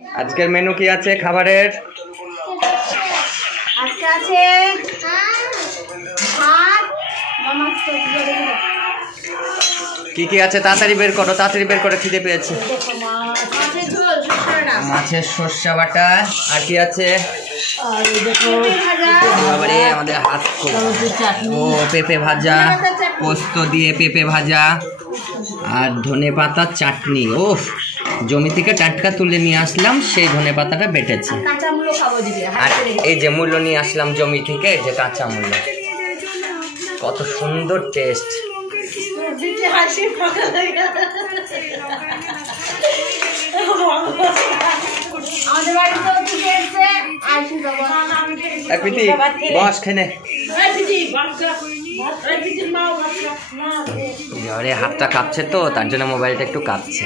আজকের মেনু কি আছে খাবারের? আজকে আছে ভাত, কি কি আছে তাড়াতাড়ি বের করো, তাড়াতাড়ি বের করে, খিদে পেয়েছে। মাছের সর্ষে বাটা, আর কি আছে? আমাদের হাত ও পেঁপে ভাজা, পোস্ত দিয়ে পেঁপে ভাজা আর ধনে পাতার চাটনি। ও জমি থেকে টাটকা তুলে নিয়ে আসলাম, সেই ধনে পাতাটা বেটেছে। আর এই যে মূল্য নিয়ে আসলাম জমি থেকে, এই যে কাঁচা মূল্য, কত সুন্দর টেস্ট। বস খেনে জ্বরে হাতটা কাঁপছে তো, তার জন্য মোবাইলটা একটু কাঁপছে।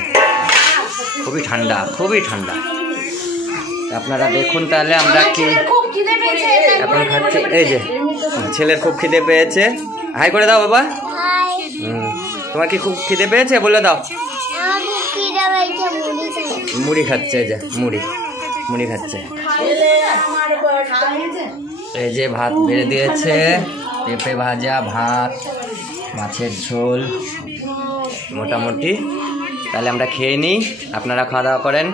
খুবই ঠান্ডা, খুবই ঠান্ডা। আপনারা দেখুন তাহলে আমরা কি এখন খাচ্ছি। এই যে ছেলের খুব খিদে পেয়েছে, হাই করে দাও বাবা। তোমার কি খুব খিদে পেয়েছে? বলে দাও। মুড়ি খাচ্ছে, এই যে মুড়ি মুড়ি খাচ্ছে। এই যে ভাত বেড়ে দিয়েছে, পেঁপে ভাজা, ভাত, মাছের ঝোল, মোটামুটি। তাহলে আমরা খেয়ে নিই, আপনারা খাওয়া দাওয়া করেন।